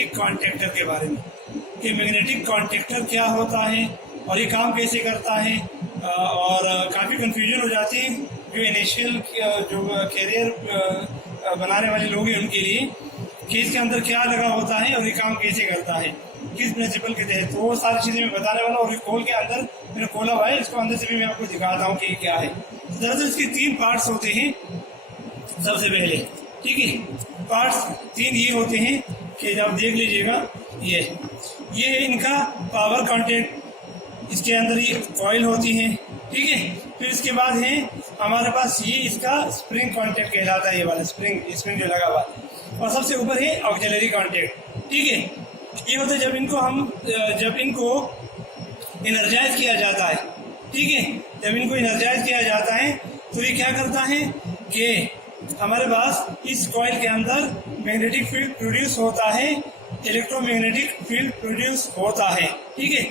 Magnetic contactor के बारे में कि मैग्नेटिक कॉन्टेक्टर क्या होता है और ये काम कैसे करता है। और काफ़ी कंफ्यूजन हो जाती है जो इनिशियल जो कैरियर बनाने वाले लोग हैं उनके लिए कि इसके अंदर क्या लगा होता है और ये काम कैसे करता है, किस प्रिंसिपल के तहत। तो वो सारी चीज़ें मैं बताने वाला हूँ। और ये खोल के अंदर मैंने खोला हुआ है, इसको अंदर से भी मैं आपको दिखाता हूँ कि ये क्या है। दरअसल इसके 3 पार्ट्स होते हैं। सबसे पहले ठीक है, पार्ट्स 3 ये होते हैं कि आप देख लीजिएगा, ये इनका पावर कॉन्टेक्ट, इसके अंदर ये कॉइल होती है, ठीक है। फिर इसके बाद है हमारे पास ये इसका स्प्रिंग कॉन्टेक्ट कहलाता है, ये वाला स्प्रिंग जो लगा हुआ है। और सबसे ऊपर है ऑक्सिलरी कॉन्टेक्ट, ठीक है। ये होता है जब इनको एनर्जाइज किया जाता है, ठीक है। जब इनको एनर्जाइज किया जाता है तो ये क्या करता है कि हमारे पास इस कॉइल के अंदर मैग्नेटिक फील्ड प्रोड्यूस होता है, इलेक्ट्रोमैग्नेटिक फील्ड प्रोड्यूस होता है, ठीक है।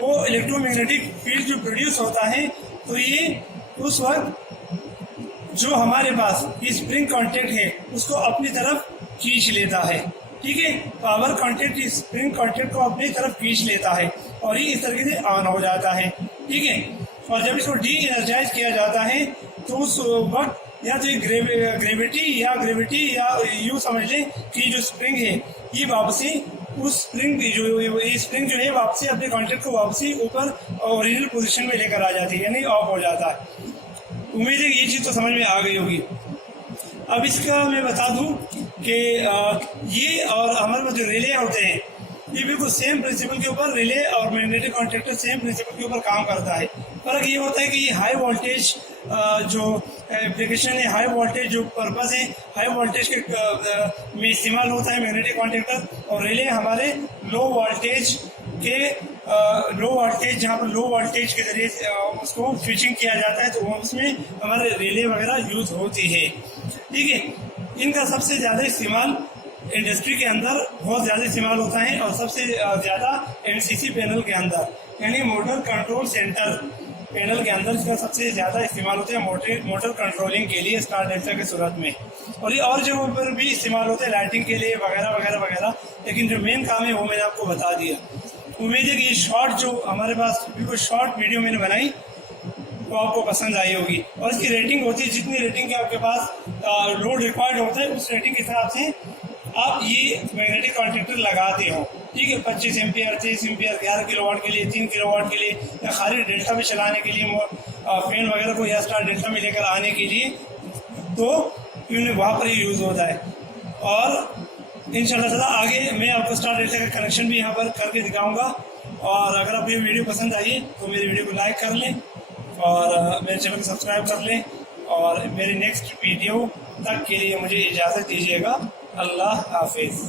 वो इलेक्ट्रोमैग्नेटिक फील्ड जो प्रोड्यूस होता है तो ये उस वक्त जो हमारे पास ये स्प्रिंग कॉन्टेक्ट है उसको अपनी तरफ खींच लेता है, ठीक है। पावर कॉन्टेक्ट इस स्प्रिंग कॉन्टेक्ट को अपनी तरफ खींच लेता है और ये इस तरीके से ऑन हो जाता है, ठीक है। और जब इसको डी एनर्जाइज किया जाता है तो उस वक्त या तो ग्रेविटी या यूँ समझ लें कि जो स्प्रिंग है ये वापसी उस स्प्रिंग जो है वापसी अपने कॉन्टेक्ट को वापसी ऊपर ओरिजिनल पोजीशन में लेकर आ जाती है, यानी ऑफ हो जाता है। उम्मीद है कि ये चीज़ तो समझ में आ गई होगी। अब इसका मैं बता दूं कि ये और हमारे पास जो रिले होते हैं ये बिल्कुल सेम प्रिंसिपल के ऊपर, रिले और मैग्नेटिक कॉन्टेक्टर सेम प्रिंसिपल के ऊपर काम करता है। फर्क ये होता है कि ये हाई वोल्टेज जो एप्लीकेशन है, हाई वोल्टेज जो पर्पस है, हाई वोल्टेज के में इस्तेमाल होता है मैग्नेटिक कॉन्टेक्टर। और रिले हमारे लो वोल्टेज जहाँ पर लो वोल्टेज के जरिए उसको स्विचिंग किया जाता है तो उसमें हमारे रिले वगैरह यूज होती है, ठीक है। इनका सबसे ज़्यादा इस्तेमाल इंडस्ट्री के अंदर बहुत ज़्यादा इस्तेमाल होता है और सबसे ज़्यादा एमसीसी पैनल के अंदर, यानी मोटर कंट्रोल सेंटर पैनल के अंदर इसका सबसे ज़्यादा इस्तेमाल होता है मोटर कंट्रोलिंग के लिए स्टार डेल्टा की सूरत में। और ये और जगहों पर भी इस्तेमाल होते हैं लाइटिंग के लिए वगैरह वगैरह वगैरह, लेकिन जो मेन काम है वो मैंने आपको बता दिया। उम्मीद है कि ये शॉर्ट जो हमारे पास बिल्कुल शॉर्ट वीडियो मैंने बनाई वो आपको पसंद आई होगी। और इसकी रेटिंग होती है, जितनी रेटिंग के आपके पास लोड रिक्वायर्ड होता है उस रेटिंग के हिसाब से आप ये मैग्नेटिक कॉन्टेक्टर लगाते हो, ठीक है। 25 एम्पियर, 30 एम्पियर, 11 किलोवाट के लिए, 3 किलोवाट के लिए, या खाली डेल्टा में चलाने के लिए फैन वगैरह को या स्टार डेल्टा में लेकर आने के लिए, तो वहाँ पर ही यूज़ होता है। और इंशाल्लाह आगे मैं आपको स्टार डेल्टा का कनेक्शन भी यहाँ पर करके दिखाऊंगा। और अगर आपको ये वीडियो पसंद आई तो मेरी वीडियो को लाइक कर लें और मेरे चैनल को सब्सक्राइब कर लें। और मेरी नेक्स्ट वीडियो तक के लिए मुझे इजाज़त दीजिएगा। अल्लाह हाफिज़।